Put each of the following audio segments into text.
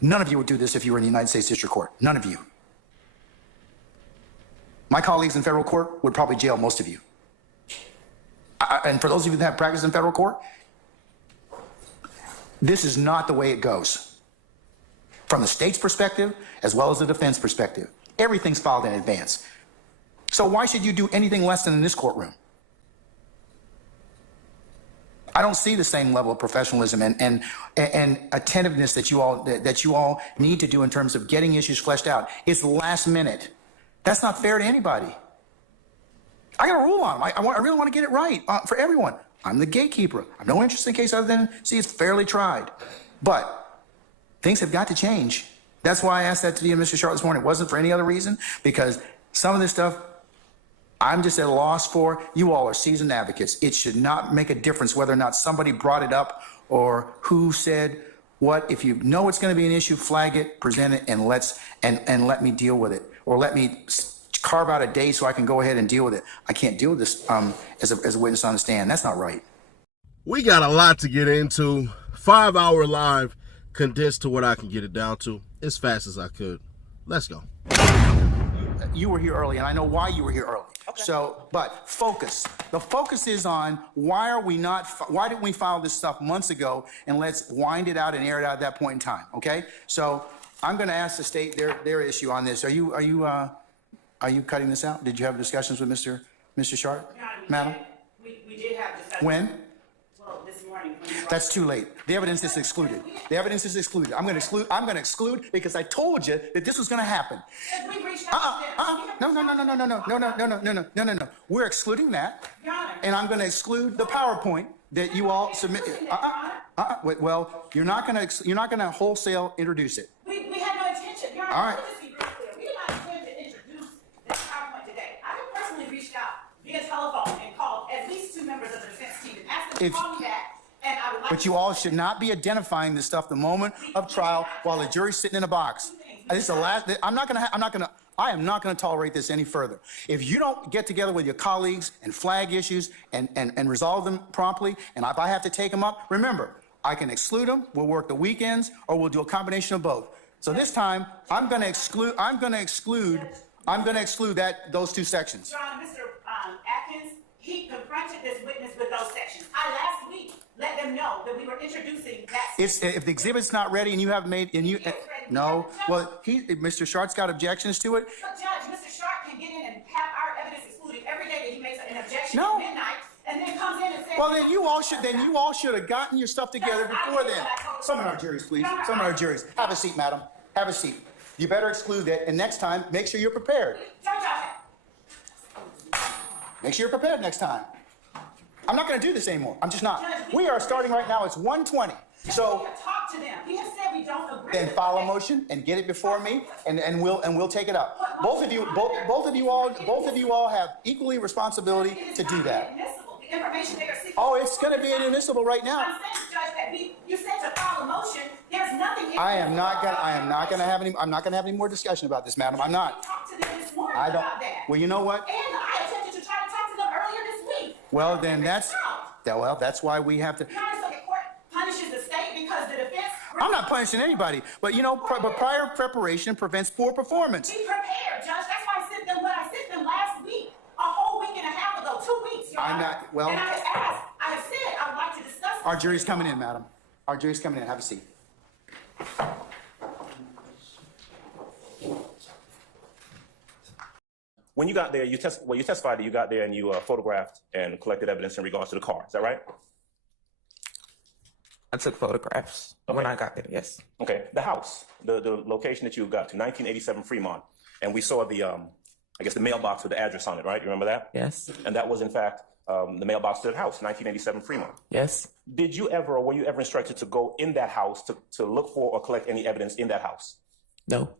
None of you would do this if you were in the United States District Court. None of you. My colleagues in federal court would probably jail most of you. And for those of you that have practiced in federal court, this is not the way it goes. From the state's perspective, as well as the defense perspective, everything's filed in advance. So why should you do anything less than in this courtroom? I don't see the same level of professionalism and attentiveness that you all need to do in terms of getting issues fleshed out. It's last minute. That's not fair to anybody. I got a rule on them. I really want to get it right for everyone. I'm the gatekeeper. I have no interest in case other than see it's fairly tried. But things have got to change. That's why I asked that to you, Mr. Sharp, this morning. It wasn't for any other reason, because some of this stuff I'm just at a loss for. You all are seasoned advocates. It should not make a difference whether or not somebody brought it up or who said what. If you know it's going to be an issue, flag it, present it, and let me deal with it, or let me carve out a day so I can go ahead and deal with it. I can't deal with this as a witness on the stand. That's not right. We got a lot to get into. 5-hour live, condensed to what I can get it down to as fast as I could. Let's go. You were here early, and I know why you were here early. Okay. So, but focus. The focus is on why didn't we file this stuff months ago, and let's wind it out and air it out at that point in time, okay? So I'm going to ask the state their issue on this. Are you cutting this out? Did you have discussions with Mr. Sharp? Madam? We did have discussions. When? Well, this morning. That's too late. The evidence is excluded. The evidence is excluded. I'm going to exclude because I told you that this was going to happen. No. We're excluding that, and I'm going to exclude the PowerPoint that you all submitted. Well, you're not going to wholesale introduce it. We had no intention. Your Honor, all right. Let's be real clear. We did not intend to introduce this PowerPoint today. I have personally reached out via telephone and called at least 2 members of the defense team and asked them to call me back. And I would like but you all should not be identifying this stuff the moment of trial while the jury's sitting in a box. This is the last. I am not going to tolerate this any further. If you don't get together with your colleagues and flag issues and resolve them promptly, and if I have to take them up, remember, I can exclude them. We'll work the weekends, or we'll do a combination of both. So this time, I'm going to exclude those 2 sections. Your Honor, Mr. Atkins, he confronted this witness with those sections. I last week let them know that we were introducing that. If the exhibit's not ready and you haven't made, and you, no, well, Mr. Sharp's got objections to it. But Judge, Mr. Sharp can get in and have our evidence excluded every day that he makes an objection No. at midnight, and then comes in and says. Well, then you all should have gotten your stuff together before then. Some of our juries, please. Some of our juries. Have a seat, madam. Have a seat. You better exclude that, and next time, make sure you're prepared. Make sure you're prepared next time. I'm not going to do this anymore. I'm just not. We are starting right now. It's 1:20. So we have talked to them. We have said we don't agree. then file a motion and get it before me, and we'll take it up. Both of you all have equally responsibility to do that. The information they are seeking. Oh, it's going to be inadmissible right now. I'm saying, Judge, that you said to file a motion. There's nothing. I'm not going to have any more discussion about this, madam. I'm not. We talked to them this morning I don't. about that. Well, you know what? And I attempted to try to talk to them earlier this week. Well, then that's why we have to. Your Honor, so the court punishes the state because the defense. I'm not punishing anybody, but but prior preparation prevents poor performance. Be prepared, Judge. That's why I sent them what I sent them last week, a whole week and a half ago, 2 weeks. Your Honor. Well. And I have asked. I have said I would like to discuss. Our jury's coming in, madam. Our jury's coming in. Have a seat. When you got there, you testified that you got there and you photographed and collected evidence in regards to the car. Is that right? I took photographs when I got there, yes. Okay. The house, the location that you got to, 1987 Fremont, and we saw the, I guess the mailbox with the address on it, right? You remember that? Yes. And that was, in fact, the mailbox to the house, 1987 Fremont. Yes. Did you ever, or were you ever instructed to go in that house to look for or collect any evidence in that house? No.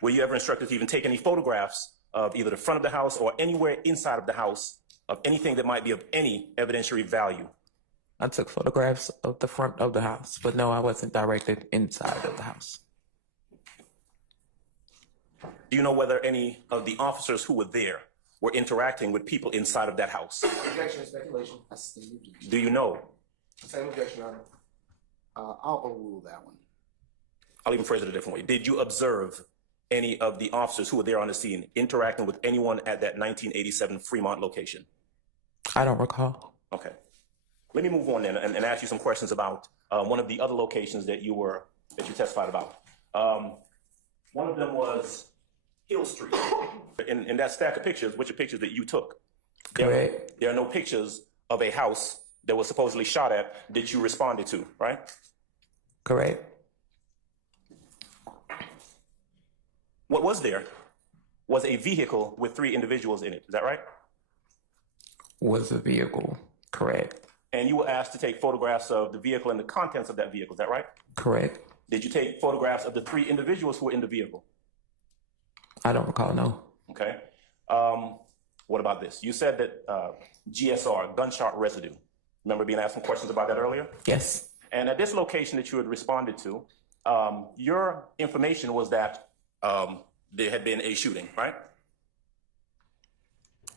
Were you ever instructed to even take any photographs of either the front of the house or anywhere inside of the house of anything that might be of any evidentiary value? I took photographs of the front of the house, but no, I wasn't directed inside of the house. Do you know whether any of the officers who were there were interacting with people inside of that house? Objection, speculation. Do you know? Same objection, Your Honor. I'll overrule that one. I'll even phrase it a different way. Did you observe any of the officers who were there on the scene interacting with anyone at that 1987 Fremont location? I don't recall. Okay. Let me move on then and ask you some questions about one of the other locations that you testified about. One of them was Hill Street. In that stack of pictures, which are pictures that you took? Correct. There are no pictures of a house that was supposedly shot at that you responded to, right? Correct. What was there was a vehicle with 3 individuals in it. Is that right? Was a vehicle. Correct. And you were asked to take photographs of the vehicle and the contents of that vehicle. Is that right? Correct. Did you take photographs of the 3 individuals who were in the vehicle? I don't recall, no. Okay. What about this? You said that GSR, gunshot residue. Remember being asked some questions about that earlier? Yes. And at this location that you had responded to, your information was that there had been a shooting, right?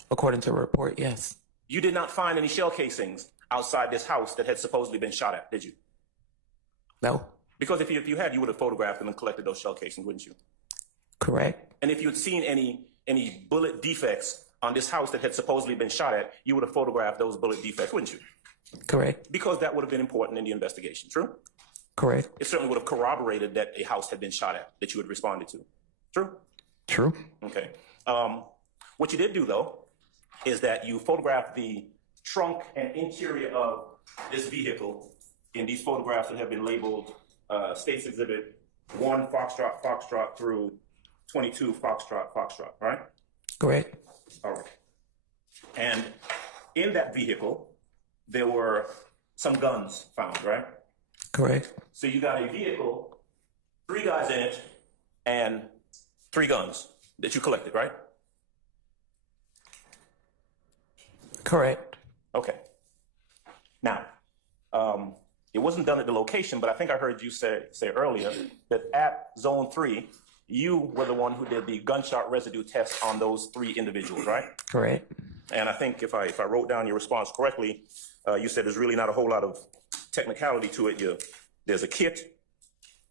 According to a report, yes. You did not find any shell casings outside this house that had supposedly been shot at, did you? No. Because if you had, you would have photographed them and collected those shell casings, wouldn't you? Correct. And if you had seen any bullet defects on this house that had supposedly been shot at, you would have photographed those bullet defects, wouldn't you? Correct. Because that would have been important in the investigation, true? Correct. It certainly would have corroborated that a house had been shot at that you had responded to, true? True. Okay. What you did do, though, is that you photographed the trunk and interior of this vehicle in these photographs that have been labeled States Exhibit 1 Foxtrot Foxtrot through 22 Foxtrot Foxtrot, right? Correct. All right. And in that vehicle, there were some guns found, right? Correct. So you got a vehicle, 3 guys in it, and 3 guns that you collected, right? Correct. Okay. Now, it wasn't done at the location, but I think I heard you say earlier that at Zone 3, you were the one who did the gunshot residue test on those 3 individuals, right? Correct. And I think if I wrote down your response correctly, you said there's really not a whole lot of technicality to it. There's a kit,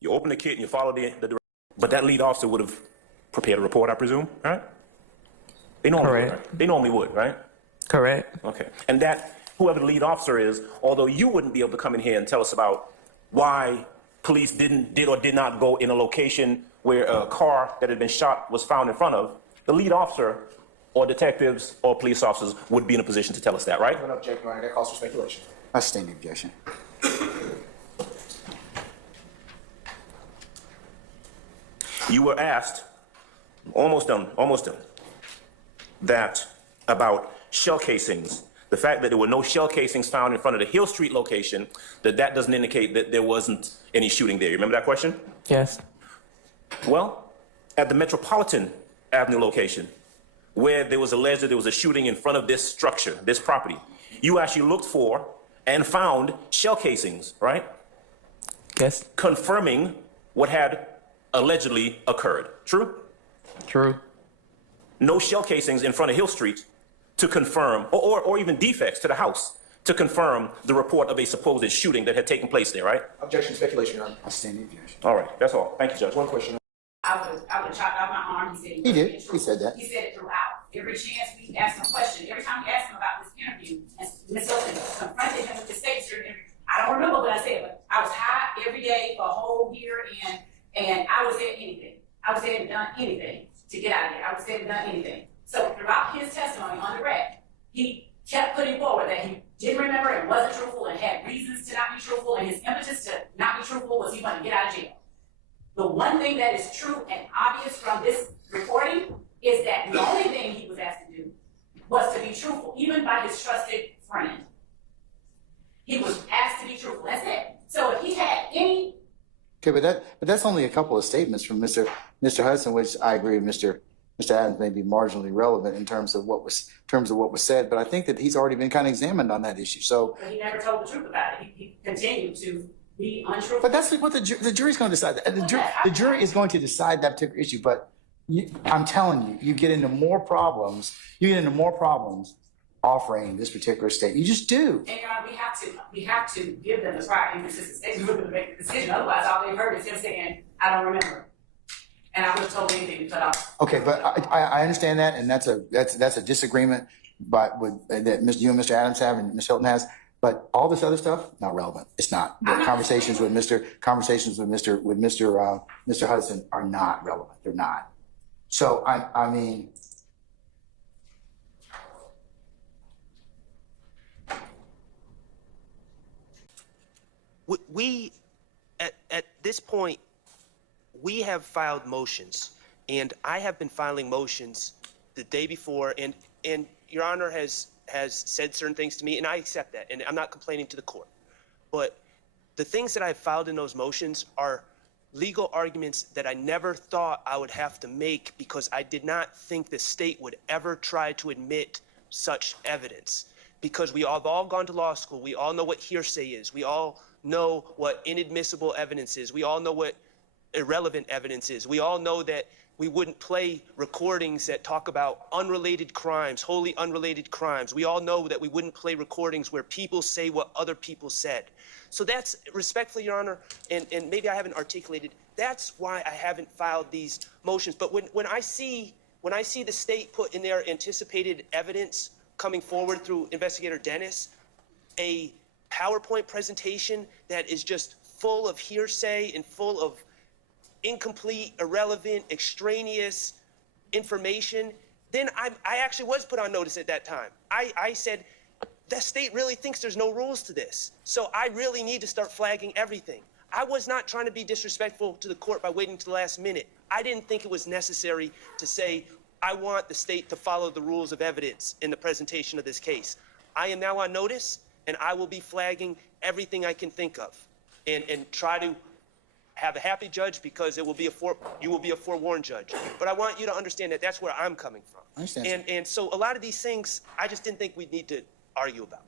you open the kit and you follow the directions. But that lead officer would have prepared a report, I presume, right? They normally would, right? They normally would, right? Correct. Okay. And that, whoever the lead officer is, although you wouldn't be able to come in here and tell us about why police did or did not go in a location where a car that had been shot was found in front of, the lead officer or detectives or police officers would be in a position to tell us that, right? I'm going to object, Your Honor. That calls for speculation. I sustain the objection. You were asked, almost done, that about shell casings. The fact that there were no shell casings found in front of the Hill Street location, that doesn't indicate that there wasn't any shooting there. You remember that question? Yes. Well, at the Metropolitan Avenue location, where there was alleged that there was a shooting in front of this structure, this property, you actually looked for and found shell casings, right? Yes. Confirming what had allegedly occurred. True? True. No shell casings in front of Hill Street to confirm, or even defects to the house to confirm the report of a supposed shooting that had taken place there, right? Objection, speculation, Your Honor. I sustain the objection. All right, that's all. Thank you, Judge. One question. I would have chopped off my arm. He said He did. He said that. He said it throughout. Every chance we asked him a question, every time we asked him about this interview, and Ms. Hilton confronted him with the state's interview. I don't remember what I said, but I was high every day for a whole year, and I would say anything. I would say and done anything to get out of here. I would say and done anything. So throughout his testimony on the rec, he kept putting forward that he didn't remember and wasn't truthful and had reasons to not be truthful, and his impetus to not be truthful was he wanted to get out of jail. The one thing that is true and obvious from this recording is that the only thing he was asked to do was to be truthful, even by his trusted friend. He was asked to be truthful. That's it. So if he had any... Okay, but that's only a couple of statements from Mr. Hudson, which I agree with Mr. Adams may be marginally relevant in terms of what was said, but I think that he's already been kind of examined on that issue. So, But he never told the truth about it. He continued to be untruthful. but that's what the jury's going to decide. The jury is going to decide that particular issue. But I'm telling you, you get into more problems. offering this particular state. You just do. And we have to give them the prior inconsistent statements to make the decision. Otherwise, all they've heard is him saying, "I don't remember," and I would have told anything to cut off. Okay, but I understand that, and that's a disagreement, that you and Mr. Adams have and Ms. Hilton has. But all this other stuff, not relevant. It's not. The conversations with Mr. Hudson are not relevant. They're not. So I mean. We at this point, we have filed motions, and I have been filing motions the day before, and Your Honor has said certain things to me, and I accept that, and I'm not complaining to the court. But the things that I've filed in those motions are legal arguments that I never thought I would have to make, because I did not think the state would ever try to admit such evidence. Because we have all gone to law school, we all know what hearsay is, we all know what inadmissible evidence is, we all know what irrelevant evidence is, we all know that we wouldn't play recordings that talk about unrelated crimes, wholly unrelated crimes. We all know that we wouldn't play recordings where people say what other people said. So that's, respectfully, Your Honor, and maybe I haven't articulated, that's why I haven't filed these motions. But when I see the state put in their anticipated evidence coming forward through Investigator Dennis, a PowerPoint presentation that is just full of hearsay and full of incomplete, irrelevant, extraneous information, then I actually was put on notice at that time. I said, the state really thinks there's no rules to this, so I really need to start flagging everything. I was not trying to be disrespectful to the court by waiting to the last minute. I didn't think it was necessary to say, I want the state to follow the rules of evidence in the presentation of this case. I am now on notice, and I will be flagging everything I can think of, and try to have a happy judge, because you will be a forewarned judge. But I want you to understand that that's where I'm coming from. I understand. And so a lot of these things, I just didn't think we'd need to argue about.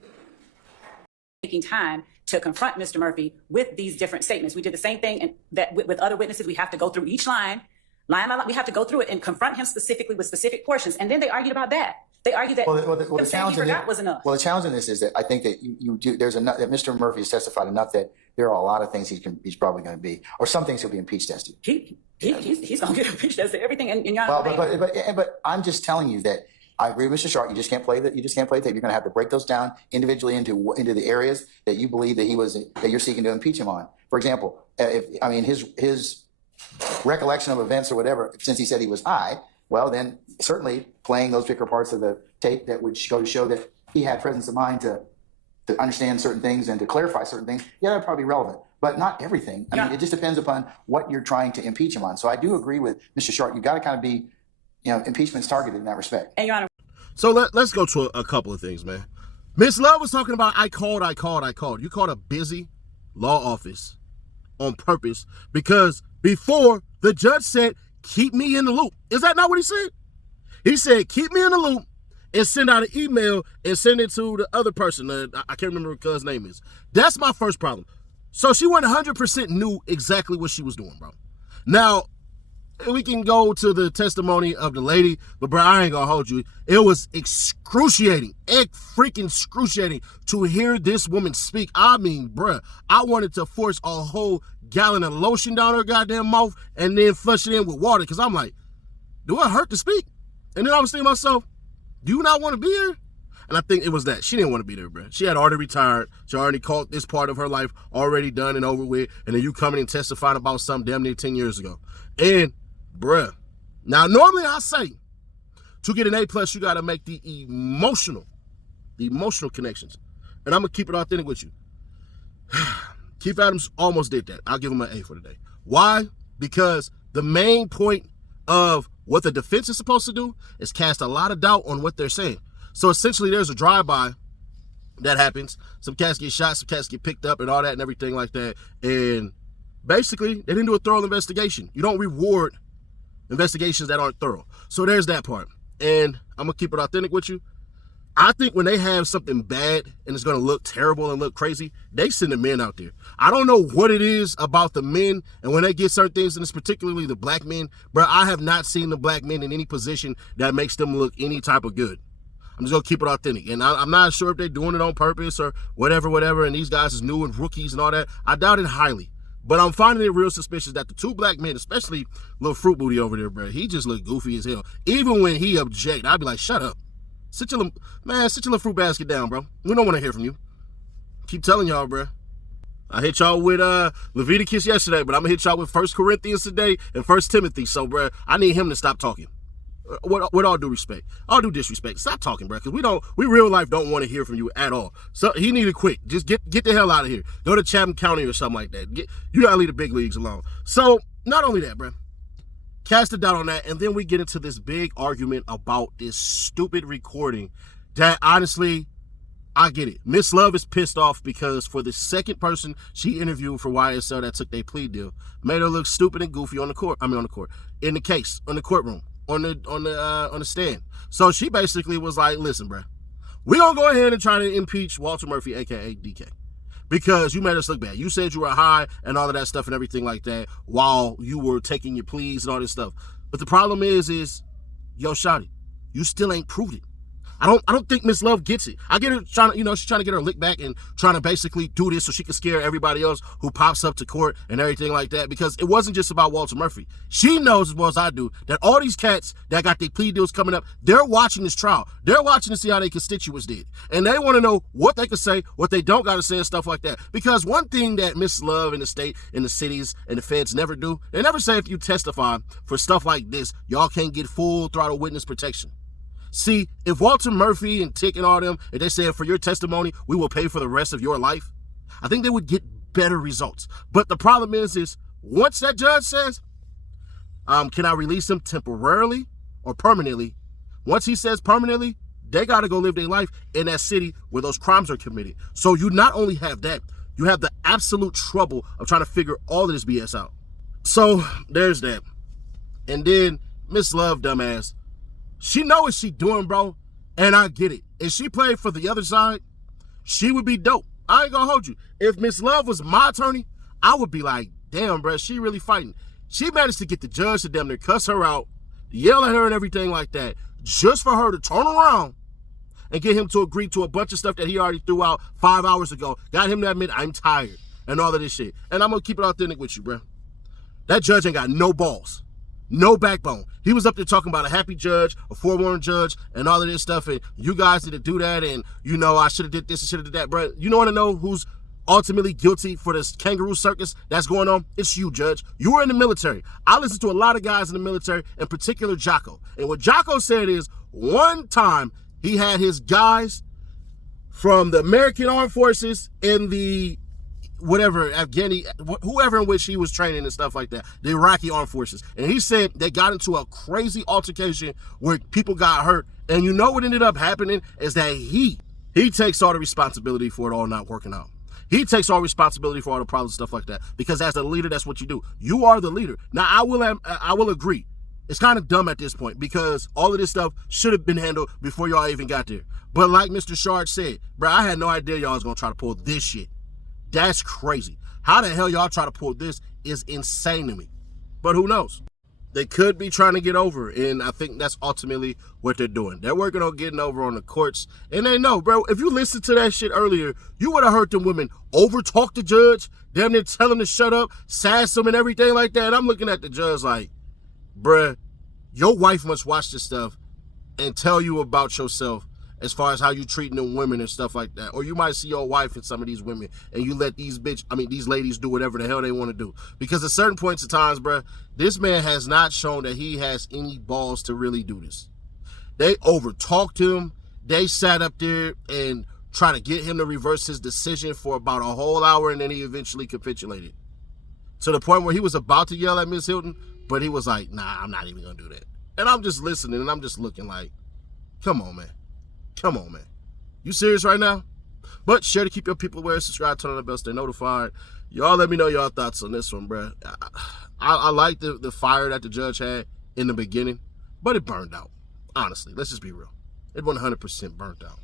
Taking time to confront Mr. Murphy with these different statements. We did the same thing, and that with other witnesses, we have to go through each line by line. We have to go through it and confront him specifically with specific portions. And then they argued about that. They argued that the challenge in was enough. Well, the challenge in this is that I think that you do. There's enough that Mr. Murphy has testified enough that there are a lot of things he's probably going to be, or some things he'll be impeached as to. He's going to get impeached as to everything. And but I'm just telling you that I agree with Mr. Sharp. You just can't play that. You're going to have to break those down individually into the areas that you believe that you're seeking to impeach him on. For example, his recollection of events or whatever, since he said he was high, well, then certainly playing those particular parts of the tape that would go to show that he had presence of mind to understand certain things and to clarify certain things, yeah, that'd probably be relevant. But not everything. I mean, it just depends upon what you're trying to impeach him on. So I do agree with Mr. Sharp. You've got to kind of be, impeachment's targeted in that respect. And Your Honor. So let's go to a couple of things, man. Miss Love was talking about I called. You called a busy law office on purpose because before the judge said, keep me in the loop. Is that not what he said? He said, keep me in the loop and send out an email and send it to the other person. I can't remember what his name is. That's my first problem. So she 100% knew exactly what she was doing, bro. Now, we can go to the testimony of the lady, but bro, I ain't gonna hold you. It was excruciating, freaking excruciating to hear this woman speak. I mean, bruh, I wanted to force a whole gallon of lotion down her goddamn mouth and then flush it in with water, because I'm like, do it hurt to speak? And then I was thinking to myself, do you not want to be here? And I think it was that. She didn't want to be there, bro. She had already retired. She already called this part of her life already done and over with. And then you coming and testifying about something damn near 10 years ago. And, bruh, now normally I say, to get an A+, you got to make the emotional connections. And I'm going to keep it authentic with you. Keith Adams almost did that. I'll give him an A for today. Why? Because the main point of what the defense is supposed to do is cast a lot of doubt on what they're saying. So essentially there's a drive-by that happens. Some cats get shot, some cats get picked up and all that and everything like that. And basically they didn't do a thorough investigation. You don't reward investigations that aren't thorough. So there's that part. And I'm going to keep it authentic with you. I think when they have something bad and it's going to look terrible and look crazy, they send the men out there. I don't know what it is about the men, and when they get certain things, and it's particularly the black men, bro, I have not seen the black men in any position that makes them look any type of good. I'm just gonna keep it authentic. And I'm not sure if they're doing it on purpose or whatever, and these guys is new and rookies and all that. I doubt it highly. But I'm finding it real suspicious that the two black men, especially little fruit booty over there, bro, he just looked goofy as hell. Even when he object, I'd be like, shut up. Sit your little fruit basket down, bro. We don't want to hear from you. Keep telling y'all, bro. I hit y'all with Leviticus yesterday, but I'm going to hit y'all with 1 Corinthians today and 1 Timothy. So, bro, I need him to stop talking. With all due respect, all due disrespect, stop talking, bro, because we real life don't want to hear from you at all. So he need to quit. Just get the hell out of here. Go to Chatham County or something like that. You gotta leave the big leagues alone. So not only that, bro, cast a doubt on that, and then we get into this big argument about this stupid recording that honestly, I get it. Miss Love is pissed off because for the second person she interviewed for YSL that took their plea deal, made her look stupid and goofy in the courtroom. On the stand. So she basically was like, listen, bro, we're going to go ahead and try to impeach Walter Murphy, a.k.a. DK, because you made us look bad. You said you were high and all of that stuff and everything like that while you were taking your pleas and all this stuff. But the problem is yo, shawty, you still ain't proved it. I don't think Miss Love gets it. I get her trying to, she's trying to get her lick back and trying to basically do this so she can scare everybody else who pops up to court and everything like that, because it wasn't just about Walter Murphy. She knows as well as I do that all these cats that got their plea deals coming up, they're watching this trial. They're watching to see how their constituents did. And they want to know what they can say, what they don't got to say and stuff like that. Because one thing that Miss Love in the state, in the cities, and the feds never do, they never say if you testify for stuff like this, y'all can't get full throttle witness protection. See, if Walter Murphy and Tick and all them, if they said for your testimony, we will pay for the rest of your life, I think they would get better results. But the problem is once that judge says, can I release them temporarily or permanently? Once he says permanently, they got to go live their life in that city where those crimes are committed. So you not only have that, you have the absolute trouble of trying to figure all of this BS out. So there's that. And then Miss Love, dumbass, she know what she doing, bro, and I get it. If she played for the other side, she would be dope. I ain't gonna hold you. If Miss Love was my attorney, I would be like, damn, bro, she really fighting. She managed to get the judge to damn near cuss her out, yell at her and everything like that, just for her to turn around and get him to agree to a bunch of stuff that he already threw out 5 hours ago. Got him to admit, I'm tired, and all of this shit. And I'm gonna keep it authentic with you, bro. That judge ain't got no balls. No backbone. He was up there talking about a happy judge, a forewarned judge, and all of this stuff, and you guys didn't do that, and, I should have did this and should have did that, bro. You want to know who's ultimately guilty for this kangaroo circus that's going on? It's you, Judge. You were in the military. I listen to a lot of guys in the military, in particular Jocko. And what Jocko said is, one time he had his guys from the American Armed Forces in the whatever, whoever in which he was training and stuff like that, the Iraqi armed forces. And he said they got into a crazy altercation where people got hurt. And you know what ended up happening is that he takes all the responsibility for it all not working out. He takes all responsibility for all the problems and stuff like that. Because as the leader, that's what you do. You are the leader. Now, I will agree. It's kind of dumb at this point because all of this stuff should have been handled before y'all even got there. But like Mr. Shard said, bro, I had no idea y'all was going to try to pull this shit. That's crazy. How the hell y'all try to pull this is insane to me. But who knows? They could be trying to get over, and I think that's ultimately what they're doing. They're working on getting over on the courts, and they know, bro, if you listened to that shit earlier, you would have heard them women over-talk the judge, damn near tell him to shut up, sass him and everything like that. And I'm looking at the judge like, bruh, your wife must watch this stuff and tell you about yourself as far as how you treating them women and stuff like that. Or you might see your wife and some of these women and you let these ladies do whatever the hell they want to do. Because at certain points in times, bruh, this man has not shown that he has any balls to really do this. They over-talked him. They sat up there and tried to get him to reverse his decision for about a whole hour, and then he eventually capitulated. To the point where he was about to yell at Miss Hilton, but he was like, nah, I'm not even going to do that. And I'm just listening, and I'm just looking like, come on, man. Come on, man. You serious right now? But share to keep your people aware, subscribe, turn on the bell, stay notified. Y'all let me know y'all thoughts on this one, bruh. I like the fire that the judge had in the beginning, but it burned out. Honestly, let's just be real. It 100% burnt out.